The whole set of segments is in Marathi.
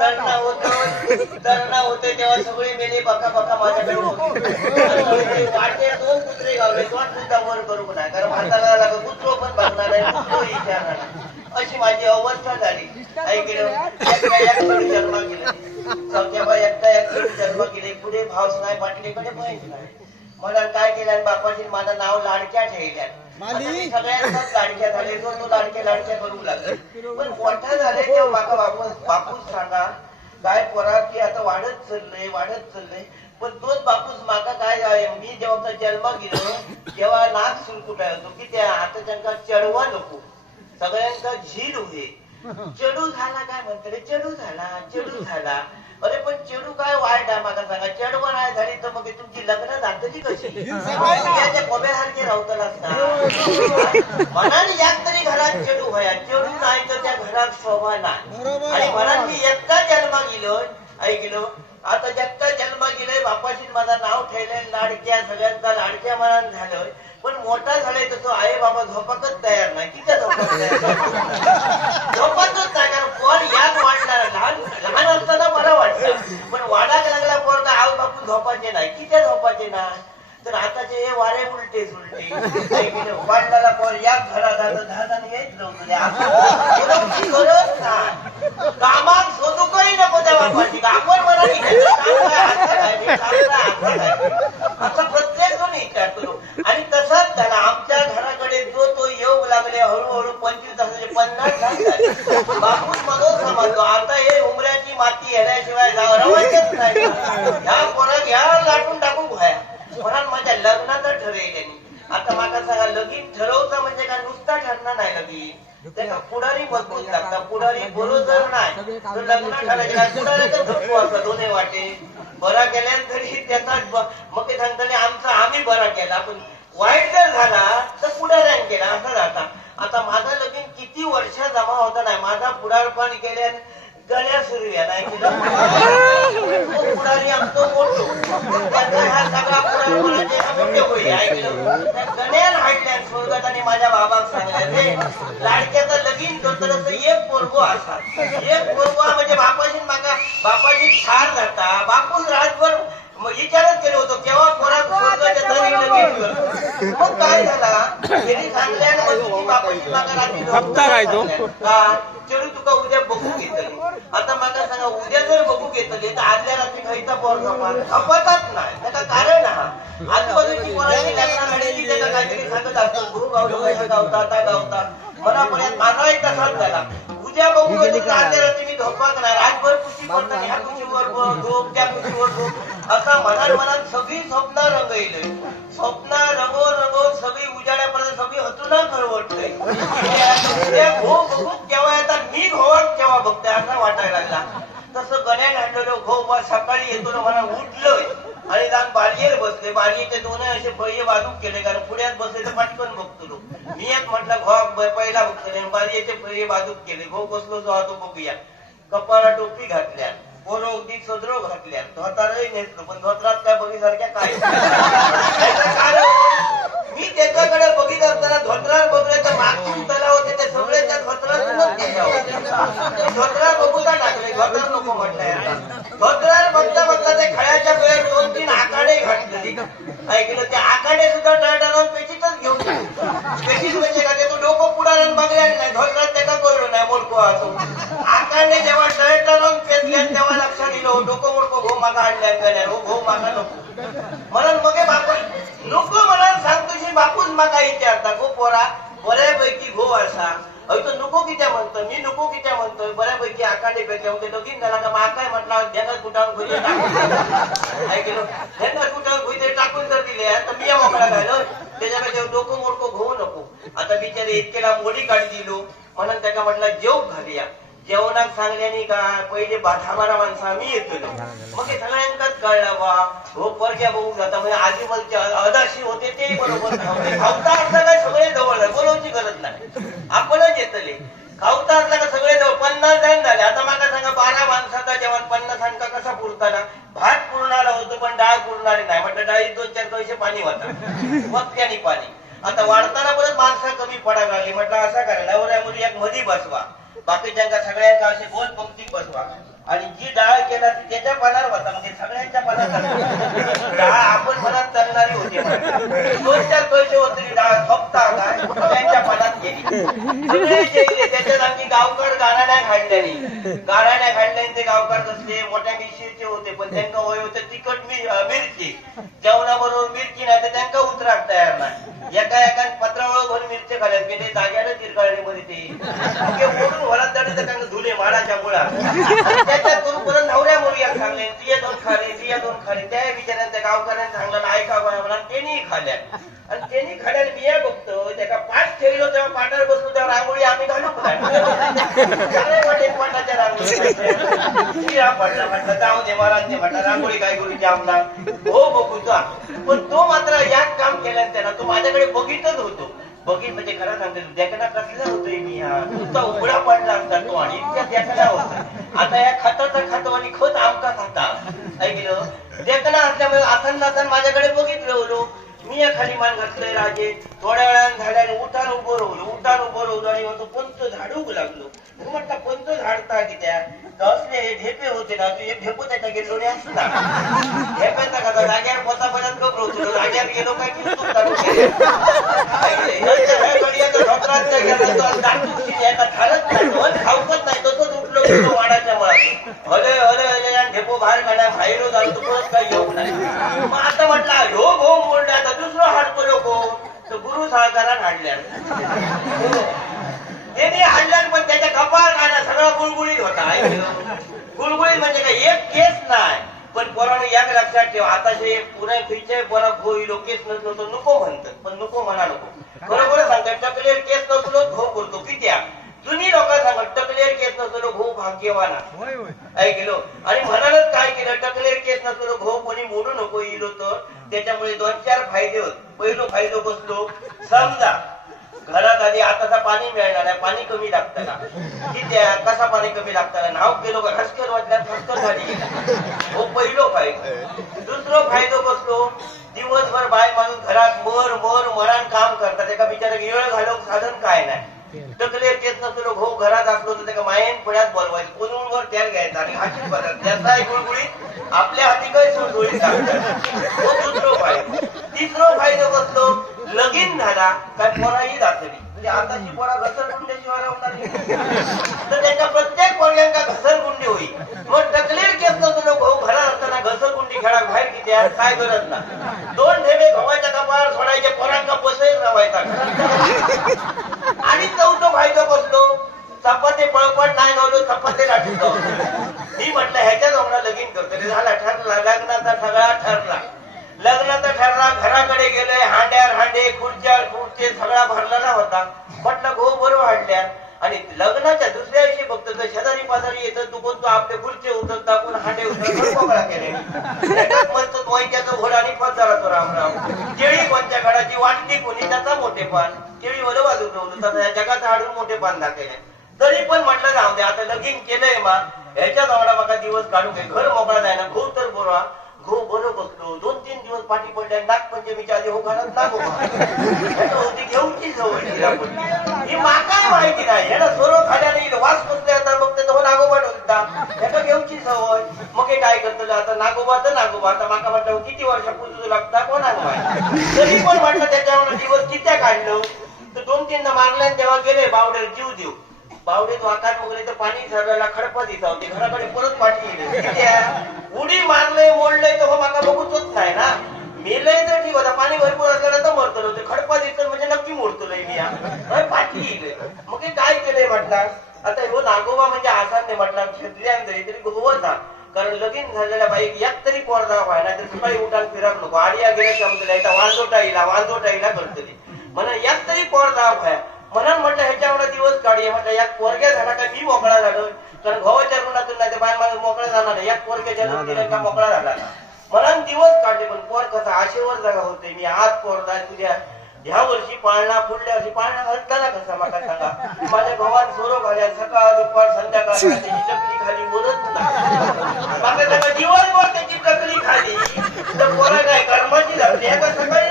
तरणा होते तेव्हा सगळे मेले बका बका माझ्याकडे वाटे 2 कुत्रे गावले दोन सुद्धा वर करू नाही कारण हाताला लाग कुत्रो पण बघणार नाही कुत्रो विचारणार अशी माझी अवस्था झाली. ऐकलं जन्म गेले चौथ्या एकटा जन्म गेले पुढे भावच नाही पाटलीकडे बहीण नाही. मला काय केलं बापाची माझं नाव लाडक्या ठेवल्या सगळ्यांनाच लाडक्या झाले तो लाडक्या करू लागले. पण मोठा झाले तेव्हा बापूस सांगा काय पोरा की आता वाढत चाललंय पण तोच बापूस माका काय झाले मी जेव्हा जन्म गेलो तेव्हा नाक सुरकुटाय होतो की त्या आता त्यांना चढवा नको सगळ्यांचा झील होते. चढू झाला काय म्हणते चढू झाला अरे पण चेडू काय वाईट आहे मला सांगा चढवा नाही झाली तर मग तुमची लग्न झाली कशी कोब्यासारखे राहतलाच ना मनाने याक तरी घरात चेडू व्हाया चेडू नाही तर त्या घरात शोभा नाही. आणि म्हणून मी एकटा जन्म गेलो ऐकलो आता एकटा जन्म गेलोय बापाशी माझं नाव ठेवलंय लाडक्या सगळ्यांचा लाडक्या मनान झालोय पण मोठा झालाय तसं आई बाबा झोपाकच तयार नाही किती झोपाच नाही कारण कोण याच वाढणार लहान असताना मला वाटतं पण वाढायला लागला पोर का आई बापू झोपाचे नाही किती झोपाचे नाही तर आताचे हे वारे उलटे सुलटे वाढलेला पोर याच घरात दहा येत नव्हतं कामात शोधू काही नको त्या बापाची आपण मला असं प्रत्येक जण विचार करू. आणि तसाच झाला आमच्या घराकडे जो योग लागले हळूहळू 25 तासाचे 50 झाले बापूस मधून समजतो आता हे उमऱ्याची माती ह्याशिवाय रवायचंच नाही ह्या पोरात ह्या लाटून टाकू व्हाया म्हणून माझ्या लग्नाचं ठरवलं. आता मला सांगा लगीन ठरवता म्हणजे काय नुसता ठरणार नाही लगीन त्याचा पुढारी मजबूत लागतात पुढारी बरोबर नाही तर लग्न ठरायचं पुढाऱ्याचा धक्को असतो दोन्ही वाटे बरा केल्या तरी त्याचा मग ते सांगताना आमचा आम्ही बरा केला पण वाईट जर झाला तर पुढाऱ्याने केला असं राहता. आता माझा लगीन किती वर्ष जमा होता नाही माझा पुढारपण केल्या गळ्या सुरू नाही पुढारी आमचं मोठो हा सगळा पुढारपणाचे मोठे होईल ऐकलं गण्याला हाडल्या स्वर्गात आणि माझ्या बाबाक सांगल्या रे लाडक्याचं लगीन करतो तसं एक पोरगो असा एक पोरगो म्हणजे बापाची ठार जाता बापूस राजभर विचारच केलं होतं केव्हा पोरात स्वर्गाच्या धरी लगीन मग काय झाला त्यांनी सांगल्या बापाची मागा रात्री चेडू तुका उद्या बघू घेतली. आता मला सांगा उद्या जर बघू घेतली तर आदल्या रात्री खायचा पोर खपतच नाही त्याचा कारण हा आजूबाजूची पोराची लग्न घडली त्याला काहीतरी सांगत असतो गुरु गावता मला पर्यंत माझा एक तसाच झाला उद्या बघू घेतो आदल्या रात्री मी झोपत नाही रातभर कुशी पडतो ह्या कुशीवर झोप त्या कुशीवर झोप असा मनात सगळी स्वप्न रंगवली स्वप्न रंगो सगळी उजाड्यापर्यंत सगळी हतुना खरवटतय केव्हा येतात मी घोवत केव्हा बघते असं वाटायला लागला. तसं गण्या घातलेलो घो सकाळी येतो ना मला उठलोय आणि जाऊन बारीयेर बसले बारीयेचे दोन्ही असे पहिये बाजूक केले कारण पुढ्यात बसले तर पटकन बघतो मी एक म्हटलं घो पहिला बघतो बारीयेचे पहिये बाजूक केले घो बसलो जो तो बघूया कपाळा टोपी घातल्या पोरं अगदी सदरो घातल्या धोतारही नेसलो पण धोत्रात काय बघीसारख्या काय मी त्याच्याकडे बघित असताना धोत्रार बघले तर मागून तला होते ते सगळे त्या धोत्रातूनच धोत्रार बघूचा टाकले धोत्रार नको म्हटलंय धोत्रार बघता ते खळ्याच्या वेळेत 2-3 आकाडे घातले ऐकलं ते आकाडे सुद्धा टळटळून पेशीतच घेऊन पेशीत म्हणजे का ते तो डोकं पुढारण बघले नाही धोत्रात त्याला कळलो नाही मोडको असो आकाडे जेव्हा टळटळून पेसले तेव्हा लक्षात दिलं डोकं मोडको घो मागा आणल्या गण्या घो मागा नको म्हणून मग बापू नको म्हणून सांगतो बापूच मागा विचारता गो पोरा बऱ्यापैकी घो असा तो नको कित्या म्हणतो मी नको कित्या म्हणतोय बऱ्यापैकी आकाडे पेटल्या होते लगीन झाला का मा काय म्हटलं ध्यानात कुठावर भुजे टाकून ऐकलो ध्यानात कुठावर भुजे टाकून जर दिले तर मी मोकळा घालो त्याच्यापेक्षा डोकं मोडको घेऊ नको. आता बिचारे इतकेला मोडी काढ दिलो म्हणून त्याला म्हटलं जेव घालूया जेवणात सांगल्याने का पहिले 10-12 माणसं आम्ही येतो मग हे सगळ्यांनाच कळलं बा हो परक्या बघू जाता म्हणजे आजूबाजूचे अदाशी होते ते बरोबर खावता असला काय सगळे जवळ बोलवची गरज नाही आपणच येतले खावता असला का सगळे जवळ 50 जण झाले. आता मला सांगा 12 माणसाचा जेवण 50 आणका कसा पुरताना भात पुरणारा होतो पण डाळ पुरणारी नाही म्हटलं डाळीत 2-4 पैसे पाणी होता मक्यानी पाणी. आता वाढताना परत माणसं कमी पडायला लागली म्हटलं असा करा नवऱ्या मुली एक मधी बसवा बाकीच्या सगळ्यांका असे गोल पंक्ती बसवा आणि जी डाळ केला ती त्याच्या पानावर होता म्हणजे सगळ्यांच्या पानात डाळ आपण मनात चालणारी होती. 2-4 पैसे होते डाळ फक्त काय सगळ्यांच्या पानात गेली. सगळे जे त्याच्यात आम्ही गावकर गाणाऱ्या खाल्ल्याने ते गावकर कसले मोठ्या मिशीचे होते पण त्यांना वय होतं तिखट मिरची जेवणाबरोबर मिरची नाही तर त्यांना उतराक तयार नाही. एका पत्रावळ भर मिरची खाल्यात की ते जाग्याला चिरकाळणीमध्ये ते ओढून वरात जाणे तर धुले माडाच्या मुळा त्याच्यात करून परत नवऱ्या मुलग्या सांगले तिया 2 खाले त्या बिचाऱ्या त्या गावकऱ्यांनी सांगलं ऐका म्हणा त्यांनी खाल्या आणि त्यांनी खाल्याला बिया बघतो त्याला पाठ ठेवलो तेव्हा पाठावर बसलो तेव्हा रांगोळी आम्ही घालू पाठाच्या रांगोळी म्हटलं जाऊ दे महाराज म्हटलं रांगोळी काय करू आमला हो बघू पण तो मात्र याच काम केलं त्याला तो माझ्याकडे बघितच होतो. बघित म्हणजे खरं सांगते देखना कसला होतोय मी हा नुसता उघडा पडला असता तो आणि इतक्या देखना होता. आता या खताचा खातो आणि खत आमका खाता ऐकलं देखना असल्यामुळे आसन माझ्याकडे बघितलं होतो. मी या खाली मान घातलंय राजे थोड्या वेळानं झाल्याने उठान उभं राहलो आणि म्हणतो पंच झाडूक लागलो. म्हटलं पंच झाडता की त्या असले हे ढेपे होते ना तू एक ढेपो त्याच्या गेलो नाही असता ढेप्याचा कसा जाग्यावर पोतापर्यंत घबरवतो जाग्यावर गेलो काय खाऊकच नाही तसंच उठलो वाडाच्या मुळात हले ढेपो बाहेर काढा बाहेर जातो परत काही येऊ नाही. मग आता म्हटलं ह्यो घो मोडले आता दुसरं हाडतो लोक तर गुरु सहकारात हाडल्या त्यांनी हाडल्यान पण त्याच्या कपाळ काढा सगळा गुळगुळीत होता. गुळगुळीत म्हणजे काय एक केस नाही पण पोरानं एक लक्षात ठेवा आताचे पुणे फिरचे पोरा होईलो केस नसलो तर नको म्हणतात पण नको म्हणा नको बरोबर सांगतात टकलेर केस नसलो घो करतो कित्या जुनी लोक सांगत टकलेर केस नसलो घो भाग्यवाना ऐकलो आणि म्हणालच काय केलं टकलेर केस नसलो घो कोणी मोडू नको इलो तर त्याच्यामुळे 2-4 फायदे होत. पहिलो फायदो बसलो समजा घरात आधी आताचा पाणी मिळणार आहे पाणी कमी लागतं ना किती कसा पाणी कमी लागतं नाव केलो का हसकर वाटल्यात हसकर झाली हो पहिलो फायदो. दुसरो फायदो बसलो दिवसभर बाय माणूस घरात मरण काम करतात एका बिचारा येळ घालवून साधन काय नाही. टकलेर केस नसलो भाऊ घरात असलो तर त्या मायन पुण्यात बोलवायचं कोणवर तेल घ्यायचा आणि हातीत बदल त्याचा गुळगुळीत आपल्या हाती काय सुळगुळीत लागतात. दुसरो फायदो. तिसरो फायदो बसलो लगीन झाला काय पोराही दाखली म्हणजे आताची पोरा घसरगुंड्याशिवाय राहणार तर त्यांच्या प्रत्येक पोरग्यांका घसरगुंडी होईल. मग टकलेर केस नसलो भाऊ घरात असताना घसरगुंडी खेळा बाहेर किती काय गरज ना 2 ढेबे गव्हाच्या कपाळावर सोडायचे पोरांका पसैल रवायचा. आणि 4थो फायदो बसलो चपाती पळपट नाही गावलो चपाती लाटून गावलो. मी म्हटलं ह्याच्या जवळ लगीन करतो झाला ठरला लग्नाचा सगळा ठरला घराकडे गेले हांडे खुर्च्या सगळा भरलेला होता. म्हटलं गो बरोबर हाडल्या आणि लग्नाच्या दुसऱ्या दिवशी बघतो तर शेजारी पाजारी येतं तू कोणतो आपले खुर्चे उचलता कोण हांडे उचलता केले म्हणतो वैक्याचं घोडा आणि फजारा तो रामराम केळी कोणत्या घडाची वाटली कोणी त्याचा मोठेपण केळी वर बाजू ठेवलं तसं जगाचा हाडून मोठेपण दाखवले. तरी पण म्हटलं जाऊ दे आता लगीन केलंय मा ह्याच्या जवळ मला दिवस काढून घे घर मोकळा जाय ना खूप तर बोरा घो बरं बसलो 2-3 दिवस पाठी पडल्या नागपंचमीच्या आधी हो घरात नागो होती घेऊनची सवय ही माकाय माहिती नाही ह्याला सोरो खाल्याने वास बसले तर मग ते नागोबा होता ह्याला घेऊनची सवय. मग हे काय करतो आता नागोबा आता माका म्हटलं किती वर्षापूर्वी लागता कोणाला माहिती. तरी पण म्हटलं त्याच्यावर दिवस कित्या काढलं तर 2-3 मारल्या तेव्हा गेले बावडे जीव देऊ बावडीत वाकात वगैरे तर पाणी झरला खडपा दिसा होती घराकडे परत पाठी उडी मारलंय मोडलंय तर माका बघूच नाही ना मेलंय तर ठीक होता पाणी भरपूर असलं तर मरतो खडपा दिसत म्हणजे नक्की मोडतोय मी पाठी. मग काय केलंय म्हटलं आता हो नागोबा म्हणजे आसान नाही म्हटलं क्षेत्रियांतरी तरी गोवचा कारण लगीन झालेल्या बाई यात तरी पोरदा व्हाय ना तर सकाळी उठान फिरक नको आडिया गेल्या समजल्या वांजोटाईला करतली म्हणा यात तरी पोरदा व्हाय म्हणून म्हटलं ह्याच्यावर दिवस काढूया म्हटलं यात पोरग्या झाला का मी मोकळा झालो कारण गव्हाच्या ऋणातून नाही बाय माणूस मोकळा झाला नाही यात पोरग्या जन्म दिला का मोकळा झाला म्हणून दिवस काढले. पण पोर कसा आशेवर जागा होते मी आज पोरदा तुझ्या ह्या वर्षी पाळणा पुढल्या वर्षी पाळणा घालताना कसा मला सांगा माझ्या गव्हात सोरो घाल्या सकाळ दुपार संध्याकाळ त्याची टकली खाली बोलत नाही सांगा दिवसभर त्याची टकली खाली तर पोरा काय कर्माची झाली एका सकाळी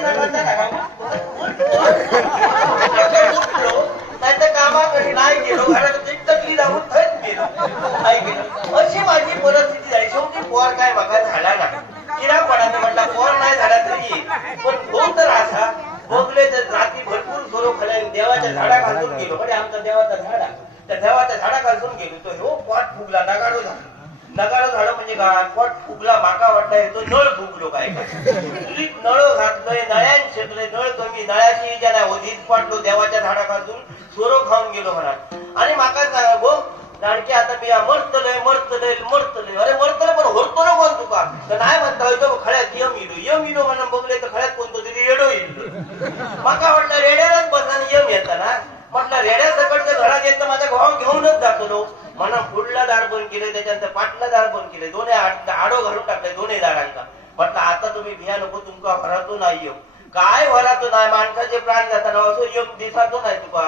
नाही तर कामाकडे नाही गेलो घरात टकली लावून थंड गेलो अशी माझी लागून गेलो कडे आमचा देवाचा झाडा त्या देवाच्या झाडाखालून गेलो तो हो पोट फुगला नगाडो झालं म्हणजे काय पोट फुगला माका वाटला तो नळ फुगलो काय नळ घातलंय नळ्यान शेतलंय नळ कमी नळ्याची इजा नाही ओधीत पडलो देवाच्या झाडाखालून सोरो खाऊन गेलो म्हणा आणि माका सांगा गो लाडकी आता मी मरतलय अरे मरतलय पण होतो ना कोण तुका तर नाही म्हणता तो खळ्यात यम इलो म्हणून बघले तर खळ्यात कोणतो तरी रेडो येईल माका वाटलं रेड्यालाच बसला यम येता ना म्हटलं रेड्या सकटच्या घरात येत माझा भाव घेऊनच जातो म्हणून पुढला दार बंद केले त्याच्यानंतर पाटला दार बंद केले दोन्ही आडो घालून टाकले दोन्ही दारांचा म्हटलं आता तुम्ही भिया नको तुमका घरातून नाही काय घरातून नाही माणसाचे प्राण जाताना असं योग दिसातो नाही तुका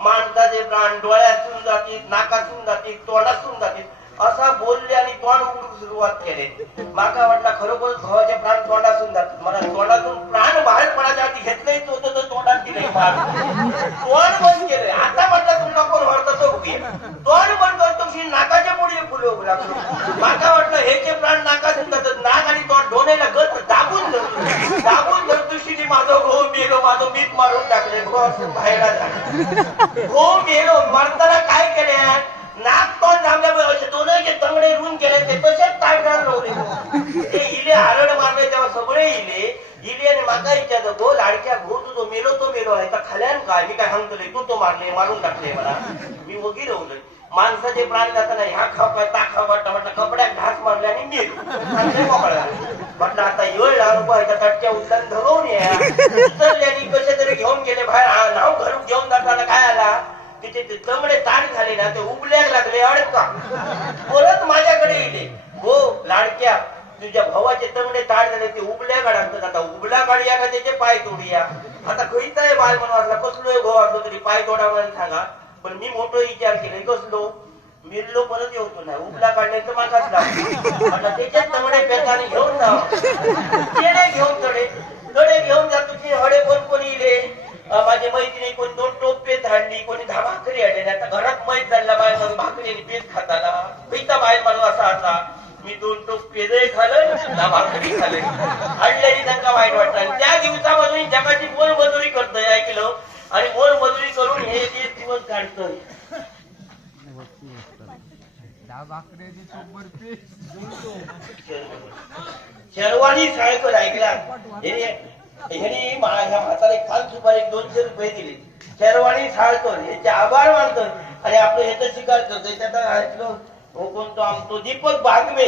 माणसाचे प्राण डोळ्यातून जातील नाकातून जातील तोंडातून जातील असा बोलले आणि तोंड उघडून सुरुवात केली माका वाटला खरोखर भावाचे प्राण तोंडातून जातात मला तोंडातून प्राण बाहेर पडायच्या आधी घेतलंय तो तर तोंडात दिले तोंड बंद केले आता म्हटलं तुला कोण वरता तो तोंड बंद करतो की नाकाच्या पुढे फुलं लागलो माका वाटलं ह्याचे प्राण नाकातून जातात नाक आणि तोंड दोन्हीला गत दाबून धरतो शिरी माझं घो मेलो माझं मीठ मारून टाकले बाहेर हो मेलो मरताना काय केले नाक तोंड थांबल्यामुळे असे दोन्ही तंगडे रुन केले ते तसेच ताटणार नव्हते ते इले आरड मारले तेव्हा सगळे इले आणि माका विचारतो गो लाडक्या गो तू तो मेलो आहे तर खाल्यान काय मी काय सांगतो तो मारले मारून टाकले मला मी वगी रवलोय माणसाचे प्राण जाताना ह्या खाव काय ता खाव वाटतं म्हटलं कपड्यात घास मारले आणि मेलो मोकळा म्हटलं आता येळ ह्याच्या तटच्या उचलून धरून या उचलल्याने कसे तरी घेऊन गेले बाहेर नाव घरून घेऊन जाताना काय आला तिथे तंगडे ताट झाले ना ते उबल्याक लागले अडका परत माझ्याकडे येले हो लाडक्या तुझ्या भावाचे तंगडे ताट झाले ते उबल्या काढतात आता उबल्या काढूया का त्याचे पाय तोडूया आता खैचा आहे बाल म्हणून असला कसलो भाऊ असलो तरी पाय तोडा म्हणून सांगा पण मी मोठं विचार केले कसलो मिरलो परत येतो नाही उबला काढण्याचं मागाच लावला त्याच्यात तंगडे पेटाने घेऊन जाव तेडे घेऊन तडे घेऊन जातो ते हडे कोण इले माझी मैत्रिणी कोणी 2 टोपे धाडली कोणी 10 भाकरी आणले आता घरात मैत झाला बाय म्हणून भाकरी आणि पेट खाताना पैसा बाय म्हणून असा आता मी 2 टोप पेदही खाल्लं 10 भाकरी खाल्ले आणलेली त्यांना वाईट वाटतं त्या दिवसापासून जगाची मोलमजुरी करतोय ऐकलं आणि मोलमजुरी करून हे दिवस काढतोय शर्वाणी शाळेकर ऐकला ह्यानी ह्या म्हातारे काल सुपारी 200 रुपये दिले शर्वाणी साळकर याचे आभार मानतोय आणि आपलं ह्याचं शिकार करतोय त्याचा ऐकलं हो कोणतो आमतो दीपक बागमे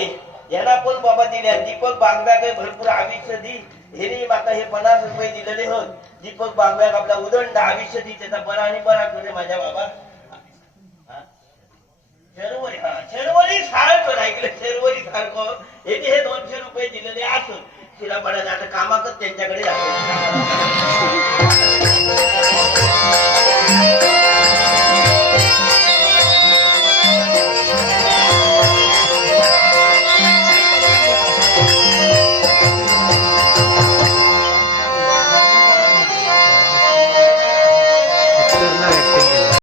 यांना पण बाबा दिल्या दीपक बागम्या काही भरपूर आयुष्य दी ह्यानी माका हे 50 रुपये दिलेले होत दीपक बागम्याक आपला उदंड आयुष्य दी त्याचा बरा आणि बरा करे माझ्या बाबा शर्वरी साळकर ऐकलं शर्वरी साळकर हे 200 रुपये दिलेले असत तिला बडा आता कामाकच त्यांच्याकडे